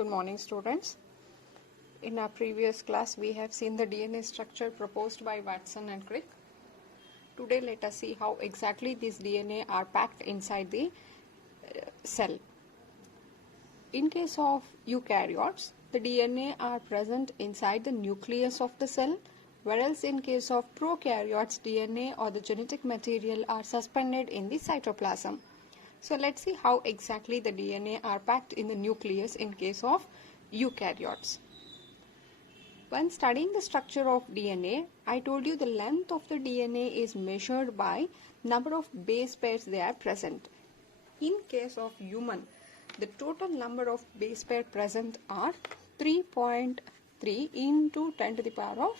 Good morning, students. In our previous class, we have seen the DNA structure proposed by Watson and Crick. Today, let us see how exactly these DNA are packed inside the cell. In case of eukaryotes, the DNA are present inside the nucleus of the cell, whereas in case of prokaryotes, DNA or the genetic material are suspended in the cytoplasm. So let's see how exactly the DNA are packed in the nucleus in case of eukaryotes. When studying the structure of DNA, I told you the length of the DNA is measured by number of base pairs they are present. In case of human, the total number of base pair present are 3.3 into 10 to the power of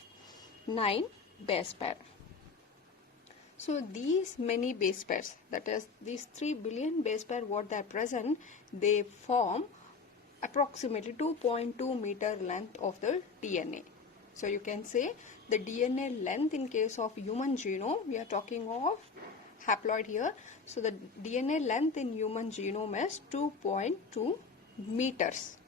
9 base pair. So these many base pairs, that is these 3 billion base pair what they are present, they form approximately 2.2 meter length of the DNA. So you can say the DNA length in case of human genome, we are talking of haploid here. So the DNA length in human genome is 2.2 meters.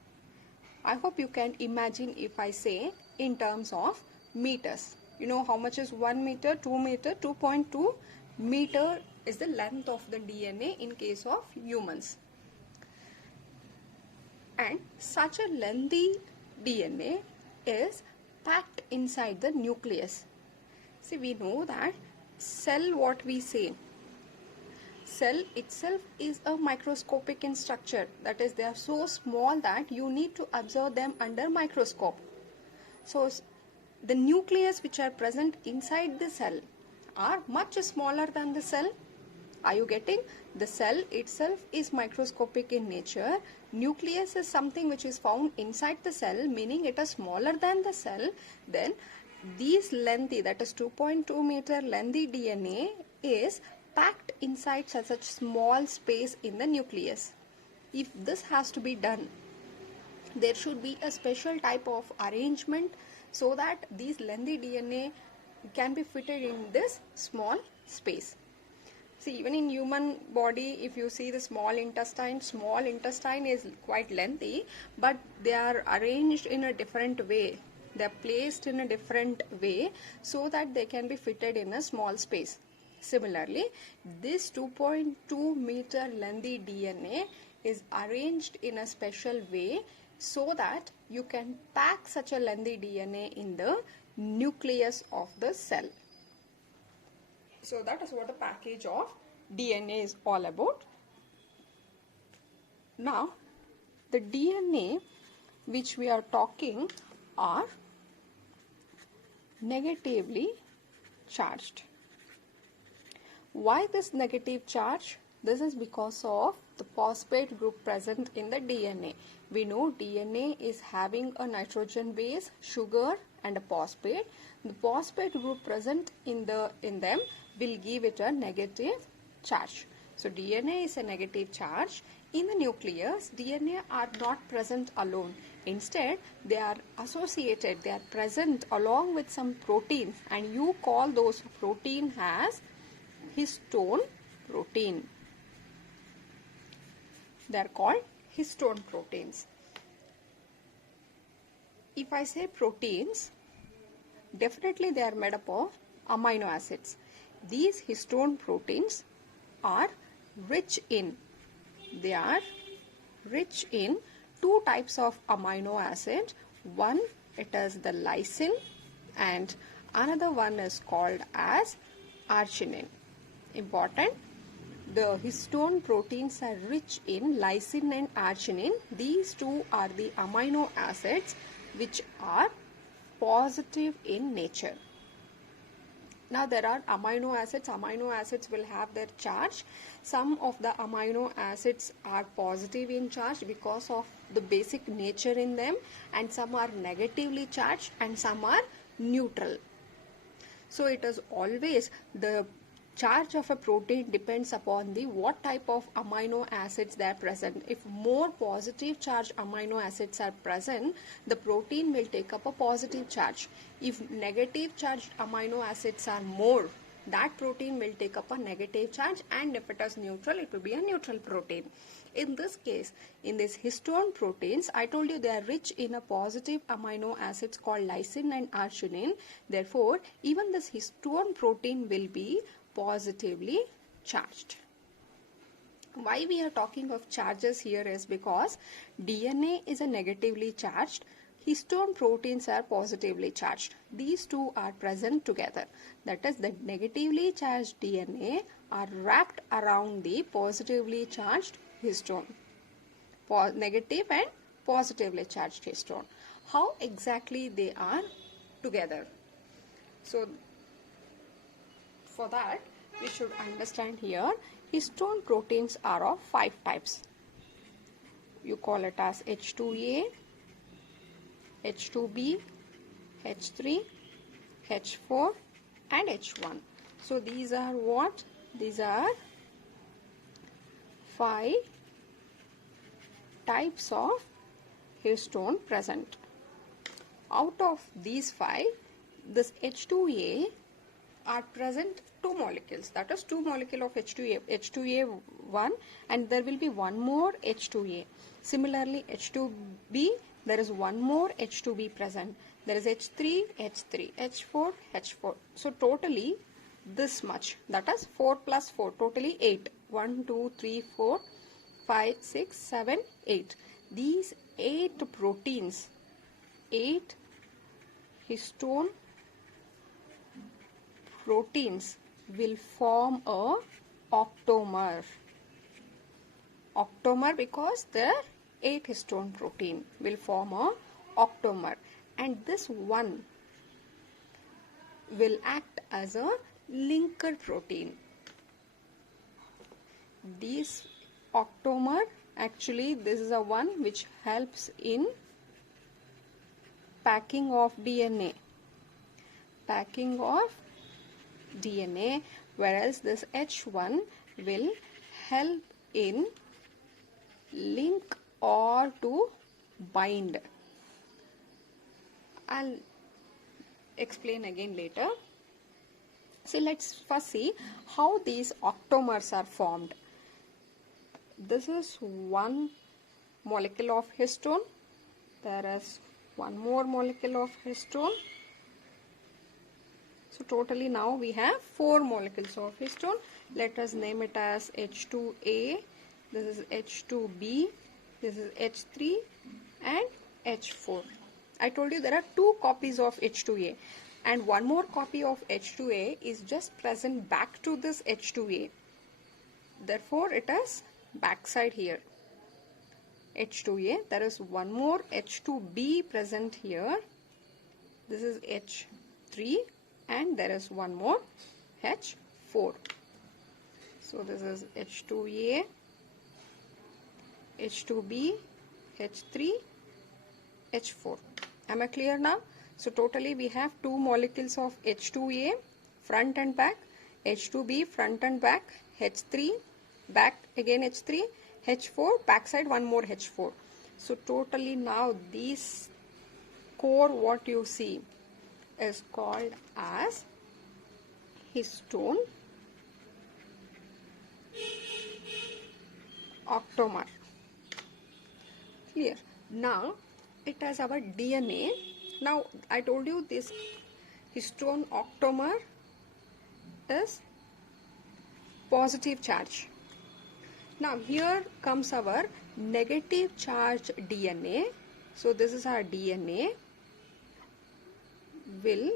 I hope you can imagine if I say in terms of meters. You know how much is 1 meter, 2 meter, 2.2 meter is the length of the DNA in case of humans. And such a lengthy DNA is packed inside the nucleus. See, we know that cell, what we say, cell itself is a microscopic in structure. That is, they are so small that you need to observe them under microscope. So the nucleus which are present inside the cell are much smaller than the cell. Are you getting? The cell itself is microscopic in nature. Nucleus is something which is found inside the cell, meaning it is smaller than the cell. Then these lengthy, that is 2.2 meter lengthy DNA is packed inside such a small space in the nucleus. If this has to be done, there should be a special type of arrangement so that these lengthy DNA can be fitted in this small space. See, even in human body, if you see the small intestine is quite lengthy, but they are arranged in a different way. They are placed in a different way so that they can be fitted in a small space. Similarly, this 2.2 meter lengthy DNA is arranged in a special way so that you can pack such a lengthy DNA in the nucleus of the cell. So that is what the package of DNA is all about. Now, the DNA which we are talking are negatively charged. Why this negative charge? This is because of the phosphate group present in the DNA. We know DNA is having a nitrogen base, sugar and a phosphate. The phosphate group present in them will give it a negative charge. So DNA is a negative charge. In the nucleus, DNA are not present alone. Instead, they are associated, they are present along with some proteins, and you call those protein as histone protein. They are called histone proteins. If I say proteins, definitely they are made up of amino acids. These histone proteins are rich in two types of amino acid. One, it is the lysine, and another one is called as arginine. Important. The histone proteins are rich in lysine and arginine. These two are the amino acids which are positive in nature. Now there are amino acids. Amino acids will have their charge. Some of the amino acids are positive in charge because of the basic nature in them, and some are negatively charged and some are neutral. So it is always the charge of a protein depends upon the what type of amino acids they are present. If more positive charged amino acids are present, the protein will take up a positive charge. If negative charged amino acids are more, that protein will take up a negative charge, and if it is neutral, it will be a neutral protein. In this case, in these histone proteins, I told you they are rich in a positive amino acids called lysine and arginine. Therefore, even this histone protein will be positively charged. Why we are talking of charges here is because DNA is a negatively charged, histone proteins are positively charged. These two are present together. That is, the negatively charged DNA are wrapped around the positively charged histone. Negative and positively charged histone. How exactly they are together? So, for that, we should understand here histone proteins are of 5 types. You call it as H2A, H2B, H3, H4 and H1. So these are what? These are 5 types of histone present. Out of these 5, this H2A are present 2 molecules, that is 2 molecule of H2A, H2A1, and there will be one more H2A. Similarly, H2B, there is one more H2B present. There is H3, H3, H4, H4. So totally this much, that is 4 plus 4, totally 8. 1, 2, 3, 4, 5, 6, 7, 8. These 8 proteins, 8 histone proteins will form a octamer. Octamer because the 8 histone protein will form a octamer, and this one will act as a linker protein. This octamer, actually this is a one which helps in packing of DNA. Packing of DNA, whereas this H1 will help in link or to bind. I'll explain again later. So let's first see how these octamers are formed. This is one molecule of histone. There is one more molecule of histone. So totally now we have 4 molecules of histone. Let us name it as H2A, this is H2B, this is H3 and H4. I told you there are 2 copies of H2A and one more copy of H2A is just present back to this H2A. Therefore it is backside here. H2A, there is one more H2B present here. This is H3 and there is one more H4. So this is H2A, H2B, H3, H4. Am I clear now? So totally we have 2 molecules of H2A front and back, H2B front and back, H3 back again H3, H4 backside one more H4. So totally now this core what you see is called as histone octamer. Clear? Now it has our DNA. Now I told you this histone octamer is positive charge. Now here comes our negative charge DNA. So this is our DNA will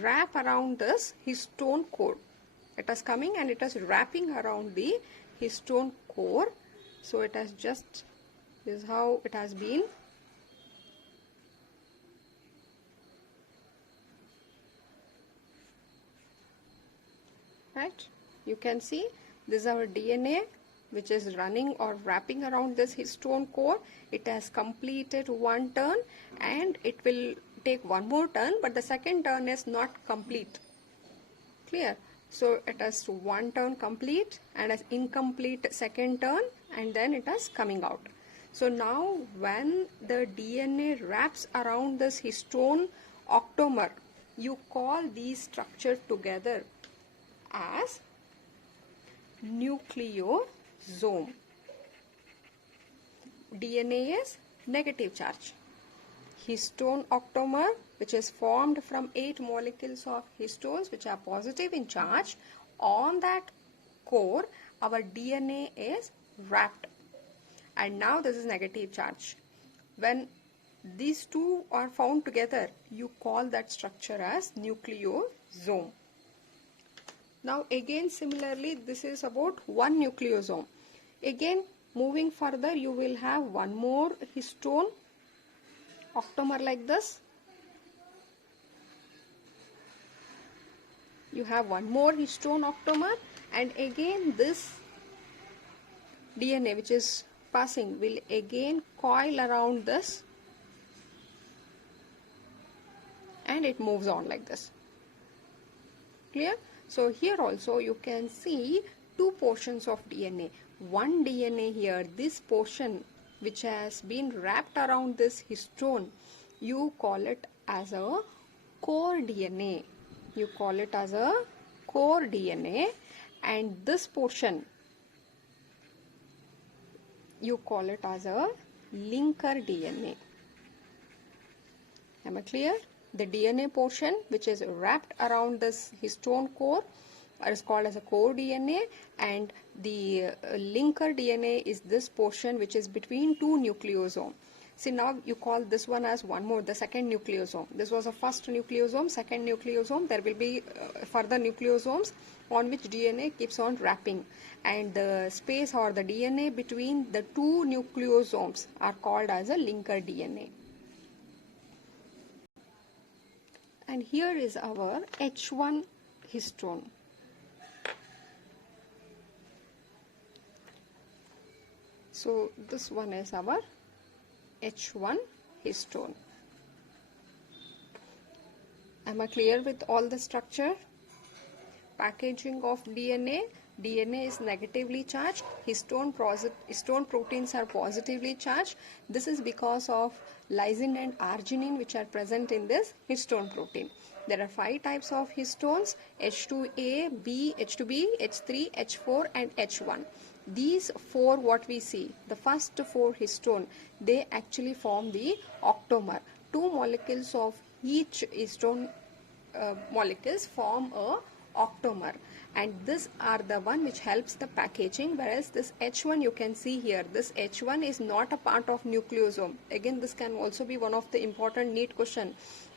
wrap around this histone core. It is coming and it is wrapping around the histone core. So it has just, this is how it has been. Right? You can see this is our DNA which is running or wrapping around this histone core. It has completed one turn and it will take one more turn, but the second turn is not complete. Clear? So it has one turn complete and an incomplete second turn, and then it is coming out. So now when the DNA wraps around this histone octamer, you call these structures together as nucleosome. DNA is negative charge. Histone octamer, which is formed from 8 molecules of histones which are positive in charge, on that core our DNA is wrapped, and now this is negative charge. When these two are found together, you call that structure as nucleosome. Now again similarly, this is about one nucleosome. Again moving further, you will have one more histone octamer like this. You have one more histone octamer, and again this DNA which is passing will again coil around this, and it moves on like this. Clear? So here also you can see two portions of DNA. One DNA here, this portion which has been wrapped around this histone, you call it as a core DNA. You call it as a core DNA, and this portion you call it as a linker DNA. Am I clear? The DNA portion which is wrapped around this histone core is called as a core DNA, and the linker DNA is this portion which is between two nucleosomes. See, now you call this one as one more, the second nucleosome. This was a first nucleosome, second nucleosome. There will be further nucleosomes on which DNA keeps on wrapping, and the space or the DNA between the two nucleosomes are called as a linker DNA. And here is our H1 histone. So this one is our H1 histone. Am I clear with all the structure? Packaging of DNA. DNA is negatively charged. Histone proteins are positively charged. This is because of lysine and arginine which are present in this histone protein. There are 5 types of histones: H2A, B, H2B, H3, H4 and H1. These 4 what we see, the first 4 histone, they actually form the octamer. 2 molecules of each histone molecules form a octamer, and these are the one which helps the packaging, whereas this H1 you can see here, this H1 is not a part of nucleosome. Again, this can also be one of the important NEET question.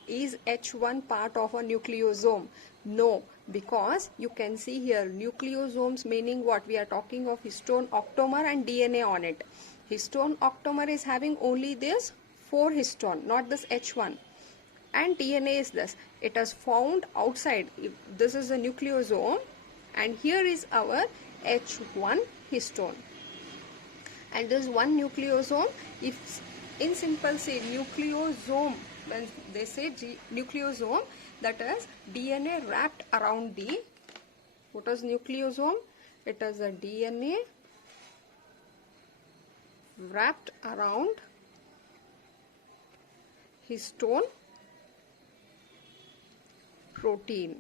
Is H1 part of a nucleosome? No, because you can see here nucleosomes meaning what? We are talking of histone octamer and DNA on it. Histone octamer is having only this 4 histone, not this H1. And DNA is this. It is found outside. This is a nucleosome, and here is our H1 histone. And this one nucleosome, if in simple say nucleosome, when they say nucleosome, that is DNA wrapped around the, what is nucleosome? It is a DNA wrapped around histone protein.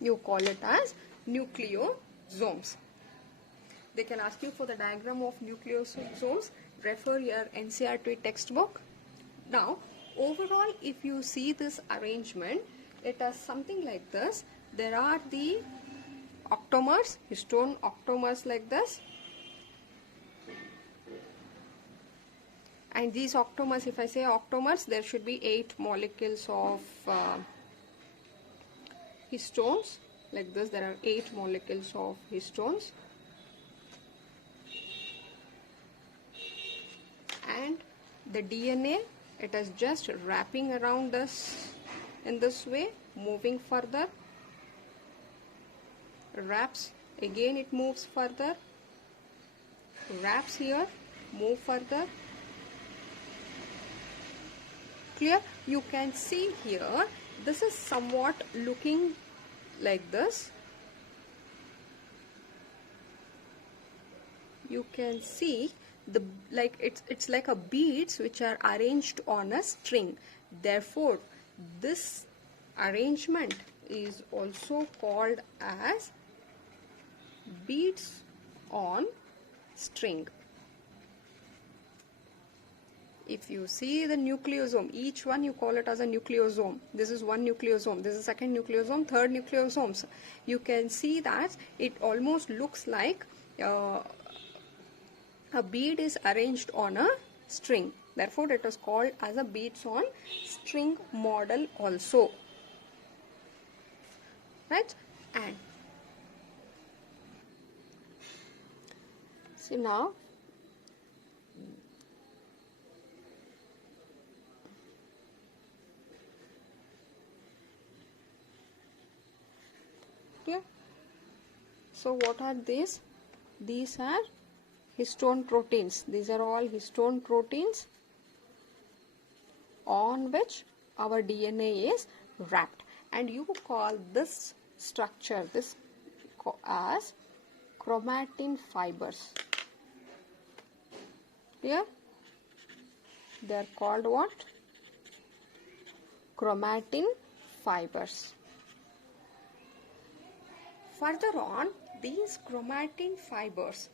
You call it as nucleosomes. They can ask you for the diagram of nucleosomes. Refer your NCERT textbook. Now, overall, if you see this arrangement, it is something like this. There are the octamers, histone octamers like this. And these octamers, if I say octamers, there should be 8 molecules of histones like this. There are 8 molecules of histones, and the DNA, it is just wrapping around this in this way, moving further, wraps, again it moves further, wraps here, move further. Clear? You can see here, this is somewhat looking like this. You can see the it's like a beads which are arranged on a string. Therefore, this arrangement is also called as beads on string. If you see the nucleosome, each one you call it as a nucleosome. This is one nucleosome, this is second nucleosome, third nucleosomes. You can see that it almost looks like a bead is arranged on a string. Therefore, it is called as a beads on string model also. Right? And see now, yeah. So what are these? These are histone proteins. These are all histone proteins on which our DNA is wrapped, and you call this structure as chromatin fibers. Here they are called what? Chromatin fibers. Further on, these chromatin fibers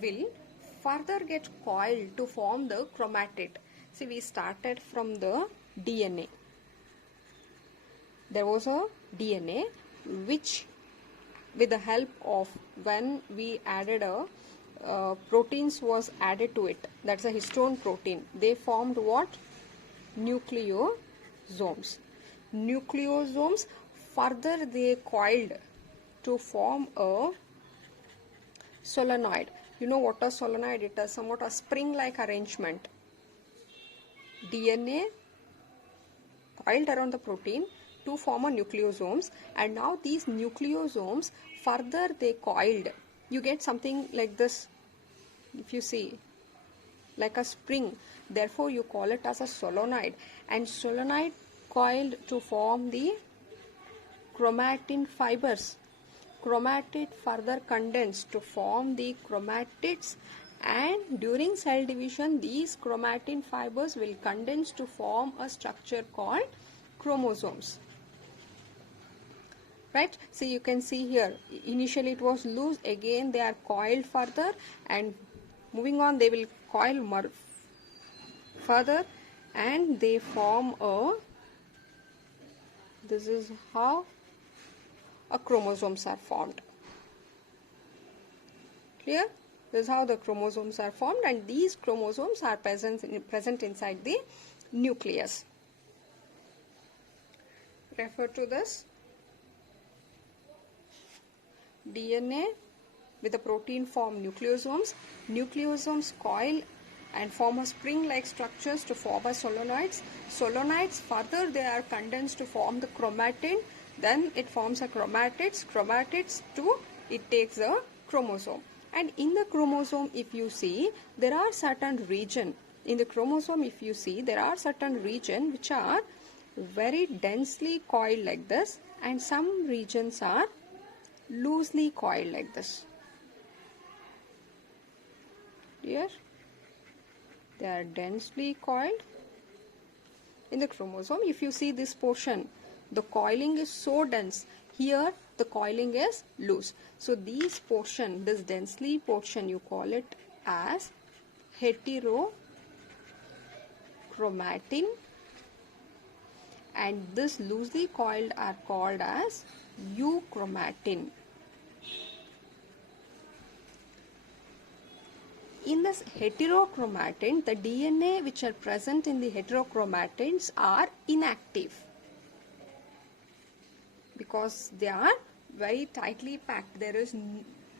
will further get coiled to form the chromatid. See, we started from the DNA. There was a DNA which, with the help of, when we added proteins was added to it, that's a histone protein, they formed what? Nucleosomes. Nucleosomes further they coiled to form a solenoid. You know what a solenoid? It is somewhat a spring-like arrangement. DNA coiled around the protein to form a nucleosomes, and now these nucleosomes further they coiled. You get something like this, if you see, like a spring. Therefore, you call it as a solenoid, and solenoid coiled to form the chromatin fibers. Chromatid further condensed to form the chromatids, and during cell division these chromatin fibers will condense to form a structure called chromosomes. Right? So you can see here, initially it was loose, again they are coiled further, and moving on they will coil further, and they form this is how chromosomes are formed. Clear? This is how the chromosomes are formed, and these chromosomes are present inside the nucleus. Refer to this. DNA with the protein form nucleosomes. Nucleosomes coil and form a spring-like structures to form a solenoids. Solenoids further they are condensed to form the chromatin. Then it forms a chromatids. Chromatids too, it takes a chromosome. And in the chromosome, if you see, there are certain region. In the chromosome, if you see, there are certain region which are very densely coiled like this, and some regions are loosely coiled like this. Here, they are densely coiled. In the chromosome, if you see this portion, the coiling is so dense. Here, the coiling is loose. So, this portion, this densely portion, you call it as heterochromatin, and this loosely coiled are called as euchromatin. In this heterochromatin, the DNA which are present in the heterochromatins are inactive, because they are very tightly packed. There is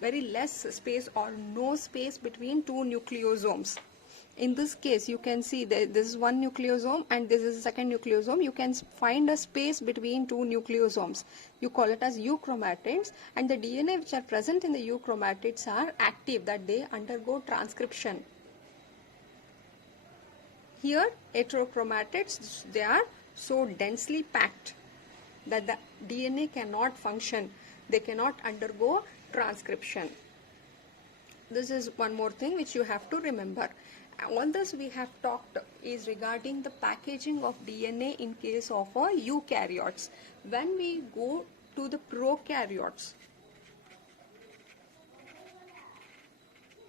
very less space or no space between two nucleosomes. In this case, you can see that this is one nucleosome and this is the second nucleosome. You can find a space between two nucleosomes. You call it as euchromatids, and the DNA which are present in the euchromatids are active, that they undergo transcription. Here, heterochromatids, they are so densely packed that the DNA cannot function. They cannot undergo transcription. This is one more thing which you have to remember. All this we have talked is regarding the packaging of DNA in case of eukaryotes. When we go to the prokaryotes,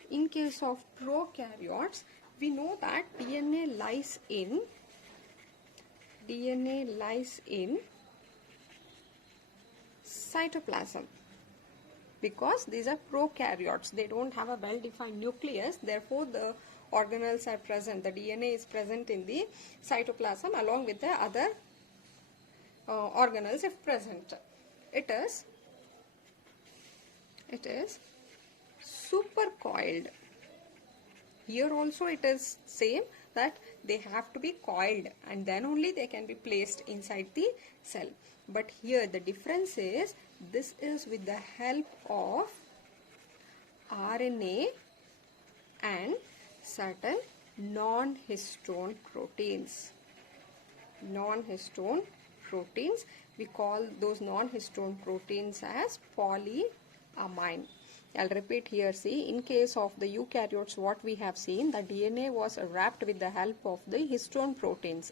in case of prokaryotes, we know that DNA lies in cytoplasm, because these are prokaryotes. They don't have a well-defined nucleus, therefore the organelles are present. The DNA is present in the cytoplasm along with the other organelles if present. It is supercoiled. Here also it is same, that they have to be coiled and then only they can be placed inside the cell. But here the difference is, this is with the help of RNA and certain non-histone proteins. Non-histone proteins, we call those non-histone proteins as polyamine. I'll repeat here. See, in case of the eukaryotes, what we have seen, the DNA was wrapped with the help of the histone proteins.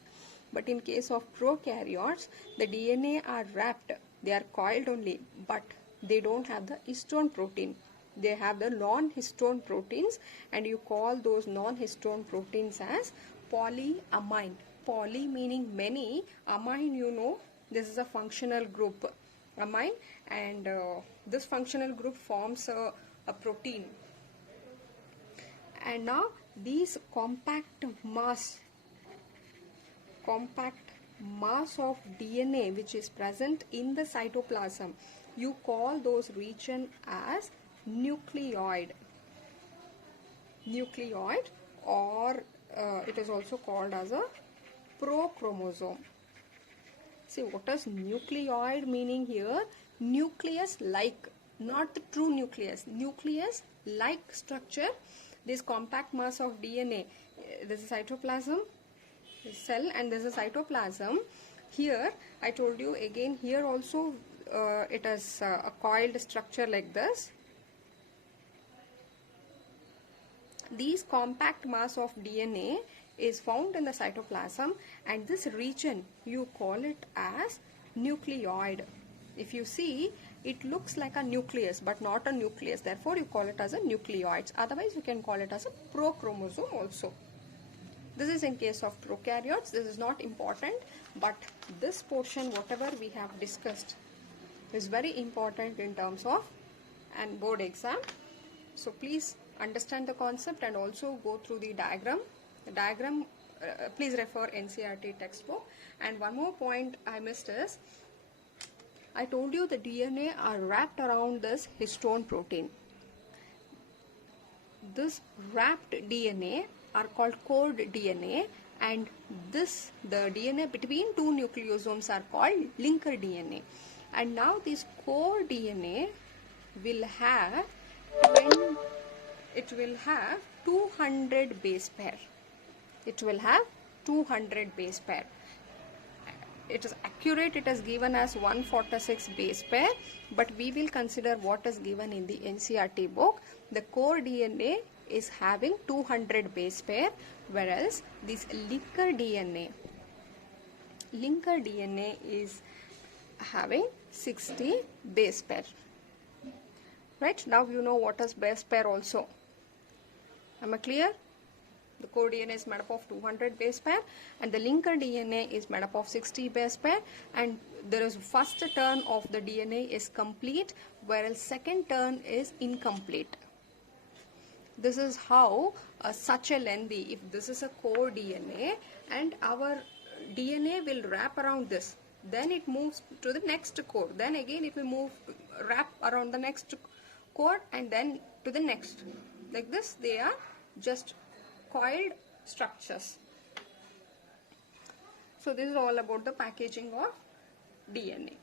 But in case of prokaryotes, the DNA are wrapped, they are coiled only, but they don't have the histone protein. They have the non-histone proteins, and you call those non-histone proteins as polyamine. Poly meaning many, amine, you know, this is a functional group, amine, and this functional group forms a protein. And now these compact mass of DNA which is present in the cytoplasm, you call those region as nucleoid, or it is also called as a prochromosome. See, what is nucleoid meaning here? Nucleus like, not the true nucleus, nucleus like structure. This compact mass of DNA, this is cytoplasm, this cell, and this is cytoplasm. Here I told you again, here also it is a coiled structure like this. These compact mass of DNA is found in the cytoplasm, and this region you call it as nucleoid. If you see, it looks like a nucleus but not a nucleus, therefore you call it as a nucleoids. Otherwise you can call it as a prochromosome also. This is in case of prokaryotes. This is not important, but this portion whatever we have discussed is very important in terms of an board exam. So please understand the concept and also go through the diagram. The diagram, please refer NCERT textbook. And one more point I missed is, I told you the DNA are wrapped around this histone protein. This wrapped DNA are called cord DNA, and the DNA between two nucleosomes are called linker DNA. And now this core DNA will have 200 base pair. It will have 200 base pair. It is accurate, it is given as 146 base pair, but we will consider what is given in the NCERT book. The core DNA is having 200 base pair, whereas this linker DNA is having 60 base pair. Right, now you know what is base pair also. Am I clear? The core DNA is made up of 200 base pair, and the linker DNA is made up of 60 base pair, and there is first turn of the DNA is complete, whereas second turn is incomplete. This is how such a lengthy, if this is a core DNA and our DNA will wrap around this, then it moves to the next core, then again it will wrap around the next core, and then to the next. Like this, they are just coiled structures. So this is all about the packaging of DNA.